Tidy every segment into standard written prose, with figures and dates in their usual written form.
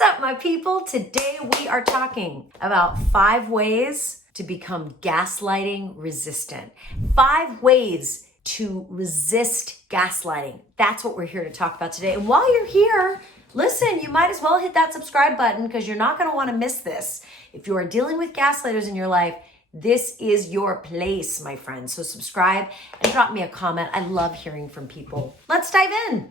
What's up, my people? Today we are talking about 5 ways to become gaslighting resistant. 5 ways to resist gaslighting. That's what we're here to talk about today. And while you're here, listen, you might as well hit that subscribe button because you're not going to want to miss this. If you are dealing with gaslighters in your life, this is your place, my friends. So subscribe and drop me a comment. I love hearing from people. Let's dive in.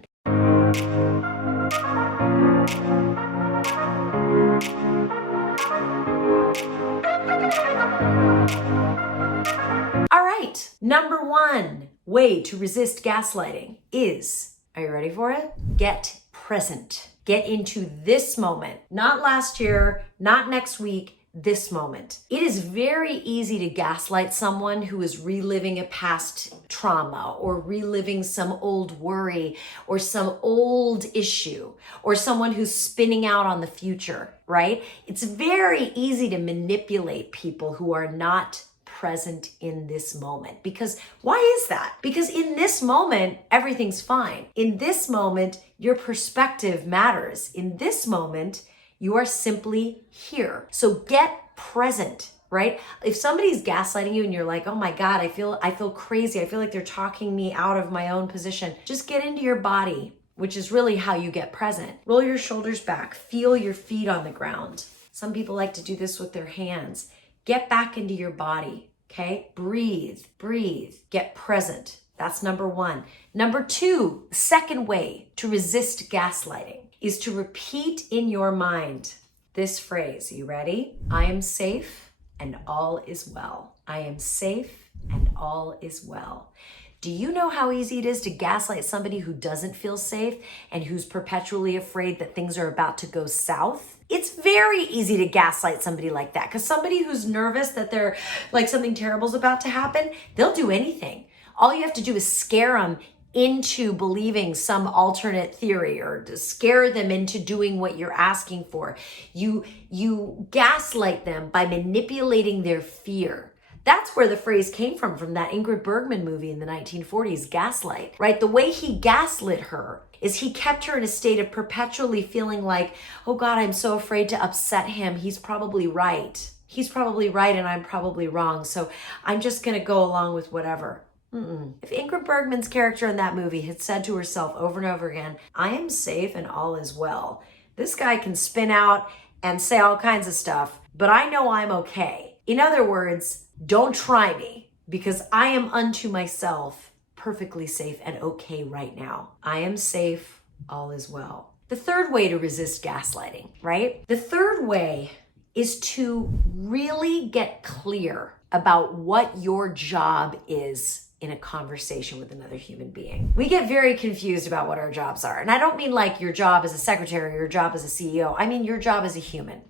All right, number 1 way to resist gaslighting is, are you ready for it? Get present. Get into this moment, not last year, not next week, this moment. It is very easy to gaslight someone who is reliving a past trauma or reliving some old worry or some old issue or someone who's spinning out on the future, right? It's very easy to manipulate people who are not present in this moment. Because why is that? Because in this moment, everything's fine. In this moment, your perspective matters. In this moment, you are simply here. So get present, right? If somebody's gaslighting you and you're like, oh my God, I feel crazy. I feel like they're talking me out of my own position. Just get into your body, which is really how you get present. Roll your shoulders back. Feel your feet on the ground. Some people like to do this with their hands. Get back into your body, okay? Breathe. Get present. That's number 1. Number 2, the second way to resist gaslighting is to repeat in your mind this phrase. You ready? I am safe and all is well. I am safe and all is well. Do you know how easy it is to gaslight somebody who doesn't feel safe and who's perpetually afraid that things are about to go south? It's very easy to gaslight somebody like that because somebody who's nervous that they're like something terrible is about to happen, they'll do anything. All you have to do is scare them into believing some alternate theory or to scare them into doing what you're asking for. You gaslight them by manipulating their fear. That's where the phrase came from that Ingrid Bergman movie in the 1940s, Gaslight, right? The way he gaslit her is he kept her in a state of perpetually feeling like, oh God, I'm so afraid to upset him. He's probably right. He's probably right and I'm probably wrong. So I'm just going to go along with whatever. If Ingrid Bergman's character in that movie had said to herself over and over again, I am safe and all is well, this guy can spin out and say all kinds of stuff, but I know I'm okay. In other words, don't try me because I am unto myself perfectly safe and okay right now. I am safe, all is well. The third way to resist gaslighting, right? The third way is to really get clear about what your job is in a conversation with another human being. We get very confused about what our jobs are. And I don't mean like your job as a secretary or your job as a CEO. I mean your job as a human.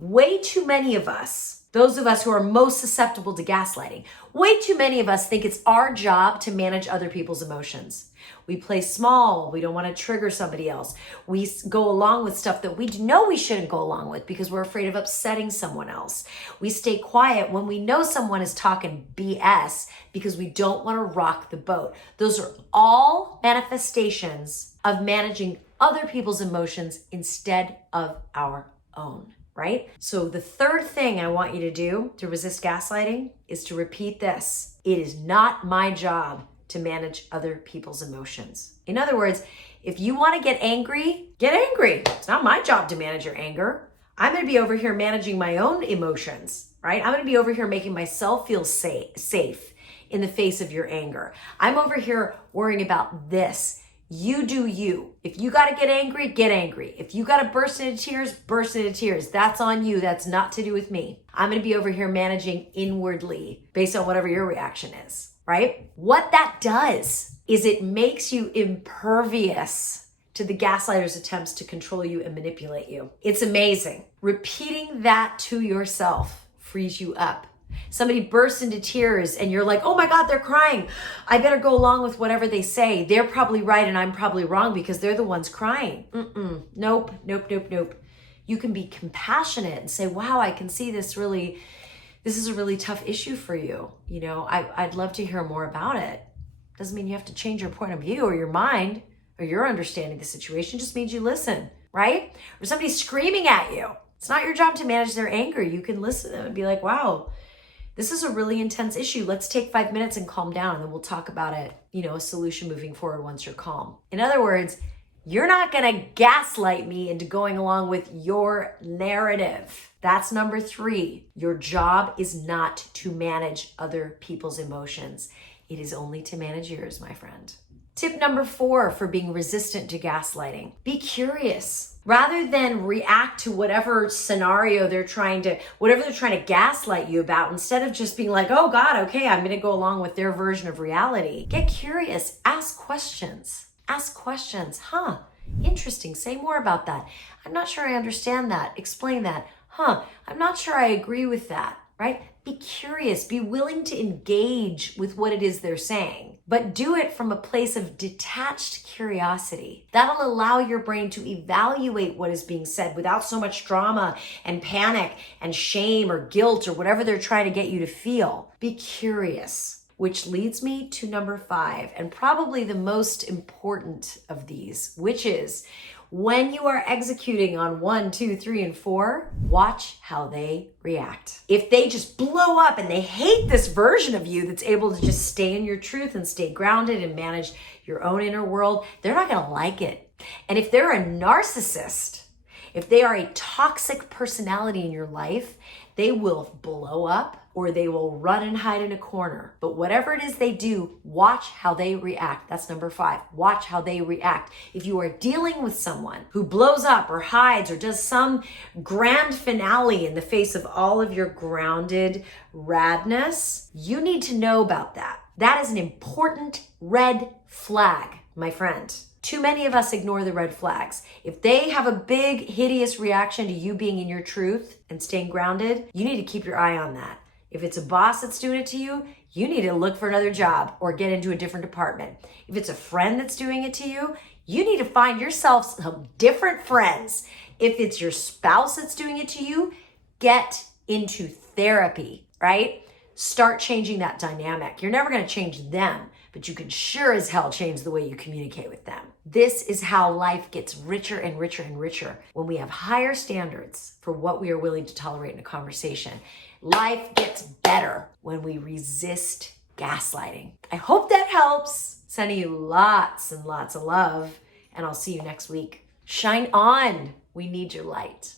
Way too many of us, those of us who are most susceptible to gaslighting, way too many of us think it's our job to manage other people's emotions. We play small. We don't want to trigger somebody else. We go along with stuff that we know we shouldn't go along with because we're afraid of upsetting someone else. We stay quiet when we know someone is talking BS because we don't want to rock the boat. Those are all manifestations of managing other people's emotions instead of our own, right? So the third thing I want you to do to resist gaslighting is to repeat this. It is not my job to manage other people's emotions. In other words, if you want to get angry, get angry. It's not my job to manage your anger. I'm going to be over here managing my own emotions, right? I'm going to be over here making myself feel safe in the face of your anger. I'm over here worrying about this. You do you. If you got to get angry, get angry. If you got to burst into tears, burst into tears. That's on you. That's not to do with me. I'm going to be over here managing inwardly based on whatever your reaction is. Right? What that does is it makes you impervious to the gaslighter's attempts to control you and manipulate you. It's amazing. Repeating that to yourself frees you up. Somebody bursts into tears and you're like, oh my God, they're crying. I better go along with whatever they say. They're probably right and I'm probably wrong because they're the ones crying. Nope. You can be compassionate and say, wow, I can see this is a really tough issue for you. You know, I'd love to hear more about it. Doesn't mean you have to change your point of view or your mind or your understanding of the situation. It just means you listen, right? Or somebody screaming at you. It's not your job to manage their anger. You can listen to them and be like, wow, this is a really intense issue. Let's take 5 minutes and calm down, and then we'll talk about it, a solution moving forward once you're calm. In other words, you're not gonna gaslight me into going along with your narrative. That's number 3. Your job is not to manage other people's emotions. It is only to manage yours, my friend. Tip number 4 for being resistant to gaslighting: be curious. Rather than react to whatever scenario whatever they're trying to gaslight you about, instead of just being like, oh God, okay, I'm gonna go along with their version of reality, get curious, ask questions. Ask questions. Interesting, say more about that. I'm not sure I understand that. Explain that. I'm not sure I agree with that, right? Be curious, be willing to engage with what it is they're saying, but do it from a place of detached curiosity. That'll allow your brain to evaluate what is being said without so much drama and panic and shame or guilt or whatever they're trying to get you to feel. Be curious, which leads me to number 5, and probably the most important of these, which is when you are executing on 1, 2, 3, and 4, watch how they react. If they just blow up and they hate this version of you that's able to just stay in your truth and stay grounded and manage your own inner world, they're not gonna like it. And if they're a narcissist, if they are a toxic personality in your life, they will blow up or they will run and hide in a corner. But whatever it is they do, watch how they react. That's number 5. Watch how they react. If you are dealing with someone who blows up or hides or does some grand finale in the face of all of your grounded radness, you need to know about that. That is an important red flag, my friend. Too many of us ignore the red flags. If they have a big, hideous reaction to you being in your truth and staying grounded, you need to keep your eye on that. If it's a boss that's doing it to you, you need to look for another job or get into a different department. If it's a friend that's doing it to you, you need to find yourself some different friends. If it's your spouse that's doing it to you, get into therapy, right? Start changing that dynamic. You're never going to change them, but you can sure as hell change the way you communicate with them. This is how life gets richer and richer and richer when we have higher standards for what we are willing to tolerate in a conversation. Life gets better when we resist gaslighting. I hope that helps. Sending you lots and lots of love, and I'll see you next week. Shine on. We need your light.